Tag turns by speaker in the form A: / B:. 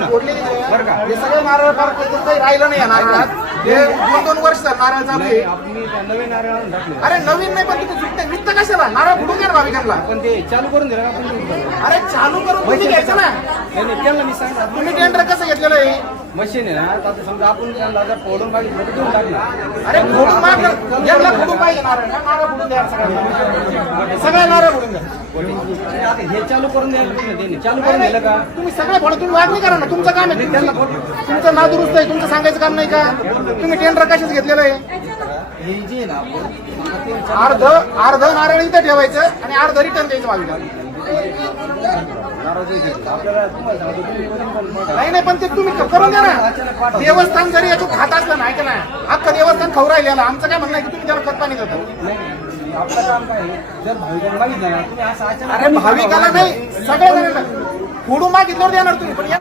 A: ना.
B: फोडलेली आहे.
A: बरं का?
B: हे सगळे नारळ फार त्याच्यात काही राहिलं नाही या नारळात. हे दोन दोन वर्ष झालं नारळ चालू आहे
A: आपण नवीन नारळ आणून टाकले.
B: अरे नवीन नाही पण तुम्ही विकता विकता कशाला? नारळ फुडून घ्या ना भाविकांना?
A: पण ते चालू करून दिलं आपण.
B: अरे चालू करून तुम्ही घ्यायचं ना.
A: नाही, नाही, त्यांना मी सांगितलं
B: तुम्ही टेंडर कसं घेतलेलं आहे?
A: मशीन आहे ना आता समजा आपण त्यांना जर फोडून मागितलं तर देऊन टाकलं
B: अरे फोडून यांना फोडून पाहिजे नारळ. ना नारळ फोडून द्या सगळ्यांना सगळ्या नारळ फोडून द्या
A: हे चालू करून द्यायला चालू करून दिलं का
B: तुम्ही सगळे फोडून तुम्ही वागणी करा ना. तुमचं काम आहे.
A: त्यांना
B: तुमचं- तुमचं नादुरुस्त आहे. तुमचं सांगायचं काम नाही का? तुम्ही टेंडर कशाच घेतलेलं आहे?
A: हे
B: अर्ध अर्ध नारळ इथं ठेवायचं आणि अर्ध रिटर्न द्यायचं
A: बघा.
B: नाही नाही पण ते तुम्ही करून द्या ना. देवस्थान जरी याच्यात खात असलं ना ऐका ना. अख्खं देवस्थान खाऊ राहिलेलं आमचं काय म्हणणं आहे की तुम्ही त्याला खत पाणी देता
A: नाही, आपलं काम काय आहे? जर भाविकांना मागितलं ना तुम्ही असं अचानक
B: अरे भाविकाला नाही सगळ्या जणांना फोडून मागितल्यावर देणार तुम्ही पण या